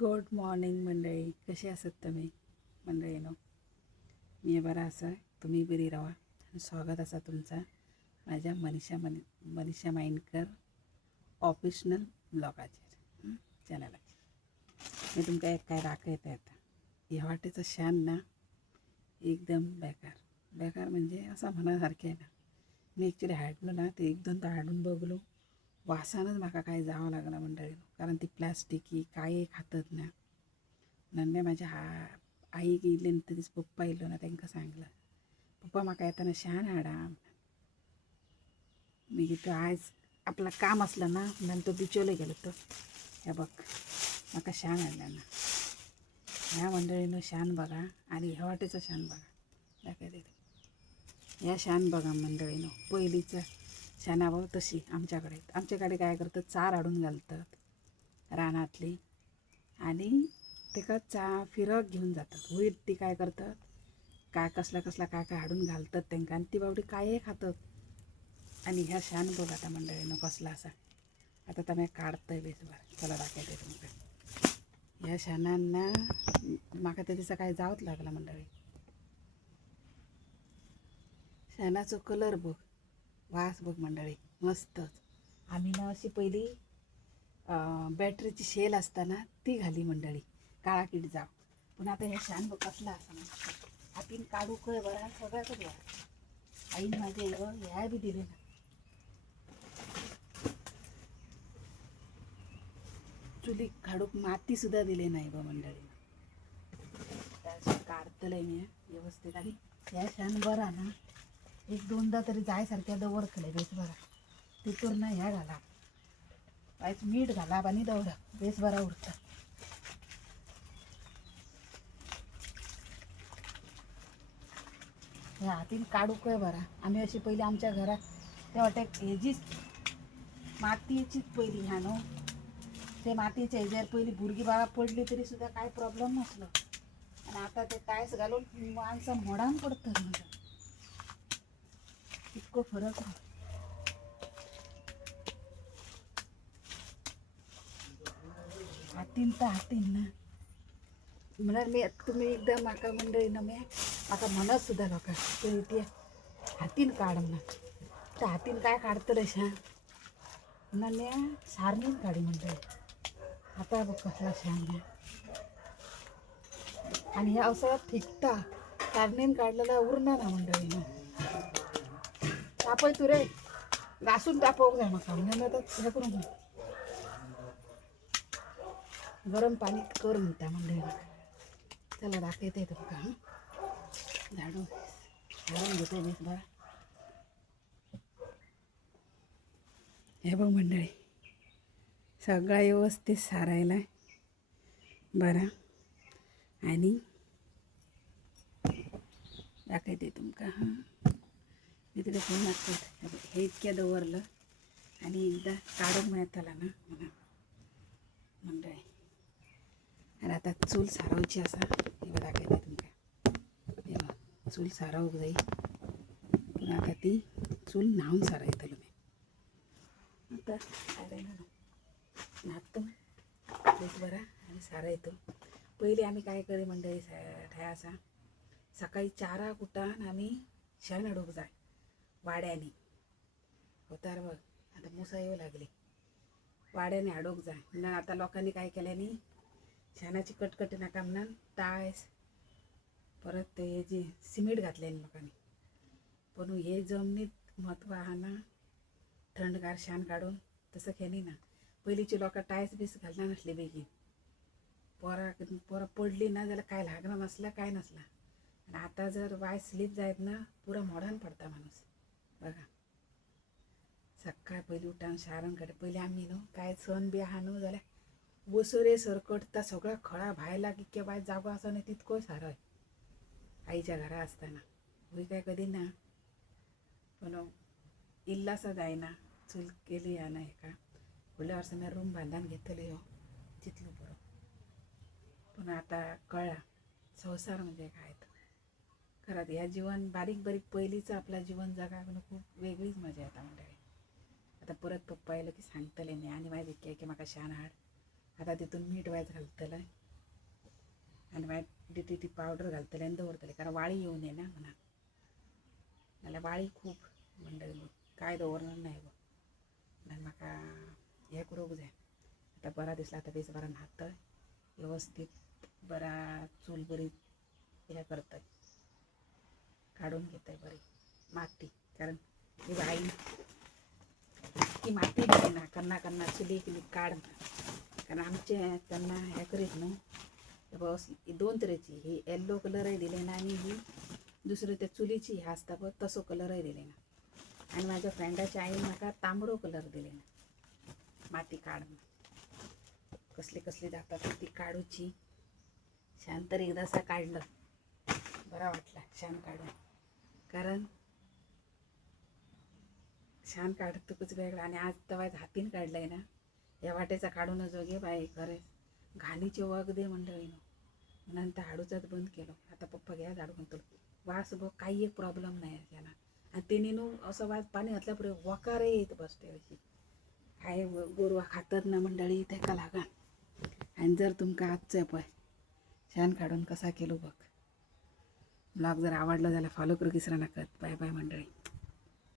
Good morning मंडळी. कशी आसात तुम्ही मंडळीनो? मी बरा आसा, तुम्ही बरी राहा. आणि स्वागत आसा तुमचा माझ्या मनीषा माइंडकर ऑफिशियल ब्लॉगाचेर चॅनलाचेर. मी तुमकां एक काय दाखयता येता. ह्या वाटेचं शान ना एकदम बेकार म्हणजे असं म्हणण्यासारखें ना. मी ॲक्च्युली हाडलो ना, ते एक दोनदा हाडून बघलो. वासानच म्हाका काय जावं लागना मंडळीनो, कारण ती प्लास्टिकी काय खातत ना. नन्ने माझ्या आईक येयले न्ही ते दीस पप्पा येयल्लो ना, तांकां सांगलं, पप्पा म्हाका येताना शान हाडा. मी तिथं आयज आपलं काम असलं ना, म्हणून तो बिचोले गेलो तो. हे बघ, म्हाका शान हाडलें ना. ह्या मंडळीनं शान बघा आणि ह्या वाटेचं शान बघा. दाखयते ह्या शान बघा मंडळीनं. पयलींचं शानावर तशी आमच्याकडे काय करतात, चार हाडून घालतात रानातली आणि ताका फिरक घेऊन जातात. वयर ती काय करतात, काय कसला काय हाडून घालतात तांकां आणि ती बावडी काय खातात. आणि ह्या शान बघ आता मंडळीनं कसला आसा. आता तुम्ही काढतंय बेसभर. चला दाखयते तुमकां. ह्या शानान ना म्हाका त्या दिसा काय जावंच लागला मंडळी. शानाचो कलर बघ, वास बघ मंडळी, मस्तच. आम्ही ना अशी पहिली बॅटरीची शेल असता ना ती घाली मंडळी, काळा किड जाव. पण आता हे शान बघ कसला असा ना, हातीन काढू कळ बरा, सगळ्याच बरा. आईन माझे ह्या बी दिले ना. चुलीक काढूक माती सुद्धा दिले नाही बा मंडळी. काढतले मी व्यवस्थित. आणि ह्या शान बरा ना, एक दोनदा तरी जायसारख्या दवरतले बेस बरा. तितून ना ह्या घाला, वायच मीठ घाला आणि दवरा, बेस बरा उरता. ह्या हातीन काढूक बरा. आम्ही अशी पहिली आमच्या घरात त्या वाटेक हेजीच मातयेचीच पहिली ह्या न्हू. ते मातयेच्या हेजेर पहिली भुरगीं बाळा पडली तरी सुद्धा काय प्रॉब्लेम नसलो. आणि आता ते टायल्स घालून माणसं मोडान पडतात म्हणजे इतको फरक आहे. हातीन ना म्हणून मी तुम्ही एकदा म्हाका मंडळी ना, म्हाका म्हणत सुद्धा लोकां ते हातीन काढ म्हणून. त्या हातीन काय काढतले शा म्हणून सारणीन काढी मंडळी. आता बघ कसला शान आहे. आणि ह्या असं फिकता सारणीन काढलेला उरणार ना मंडळी ना. तापय तू रे, घासून तापवूक जाय म्हाका. म्हणून आता हे करून गरम पाणी कर म्हणता मंडळी. चला दाखवते तुमका. झाडून घेते बेस बरा. हे बघ मंडळी, सगळा व्यवस्थित सारायला बरा. आणि दाखवते तुमका. मी तिथे फोन लागतात हे इतक्या दवरलं आणि एकदा काढून मिळताला ना म्हणा मंडळी. आणि आता चूल सारवची असा. हे दाखवते तुमका. हे बघ, चूल सारवूक जाई. पण आता ती चूल न्हावून सारयतलो मी. आता सारायला न्हातो बेस बरा आणि सारयतो. पहिले आम्ही काय करे मंडळी ठ्या असा, सकाळी 4 उठान आम्ही शेण हाडूक जाय वाड्यांनी. होतार बघ, आता मुसा येऊ लागली. वाड्याने हाडूक जाय म्हणून आता लोकांनी काय केल्यानी, शेणाची कटकटी नाका म्हणून टायस परत ते जी सिमेंट घातल्यानी लोकांनी. पण हे जमनीत म्हत्व आहा ना थंडगार शान काढून. तसं खेनी ना, पयलींची लोकां टायस बीस घालना नासली बेगीन. पोरां पडली ना जाल्यार काय लागना नसला, काय नसला. आणि आता जर वाय स्लीप जायत ना, पुरा मोडान पडता माणूस बघा. सकाळ पयलीं उठान शारण काडे. पयलीं आमी न्हू काय सण बी आहा न्हू जाल्यार वसरे सरकटता सगळा खळा भायला कितके बाय जागो आसा न्हू तितकोय सारय आईच्या घरा असताना. वय काय कधी ना, पण इल्लासा जायना. चूल केली या ना हेका. फुडल्या वर्सा मी रूम बांधान घेतले हो चितलो बरो. पण आता कळ्ळा संसार म्हणजे काय. खरंच ह्या जीवन बारीक पहिलीचं आपलं जीवन जगाक खूप वेगळीच मजा येता मंडळी. आता परत पप्पा येयलो की सांगतले मी. आणि माझे की म्हाका शान हाड. आता आता तिथून मीठ वायच घालतलं आणि वायट ती पावडर घालतले आणि दवरतले कारण वाळी येऊ नये ना म्हणा नाल्या वाळी खूप मंडळी काय दवरणार नाही गो आणि म्हाका हे करूंक जाय आता बरा दिसला आता बेस बरा न्हातय व्यवस्थित बरा चूल बरी हे करतय काढून घेतय बरी माती कारण ही बाई ती माती दिली ना कन्ना चुली की काढ कारण आमचे त्यांना हे करीत ना बस दोन तरेची ही येल्लो कलरही दिले ना आणि ही दुसरं त्या चुलीची ह्या असता बघ तसो कलरही दिले ना आणि माझ्या फ्रेंडाच्या आईने म्हाका तांबडो कलर दिले ना माती काढ कसली कसली जातात ती काढूची छान तर एकदासा काढलं बरा वाटला छान काढून कारण छान काढतोच वेगळा आणि आज तेव्हा हातीन काढलाय ना या वाटेचा काढूनच जोगे बाई खरे घाणीचे वग दे मंडळीनं नंतर हाडूचाच बंद केलो आता पप्पा घ्या झाडून तो वास बघ काही एक प्रॉब्लेम नाही त्यांना आणि तेनी नु असं वास पाणी घातल्या पुढे वकारे येत बसते अशी काय गोरवा खातात ना मंडळी तेका लागा आणि जर तुमका आजचं पय छान काढून कसा केलो बघ ब्लॉग जर आवडला झाला फॉलो करू विसरा नका बाय बाय मंडळी.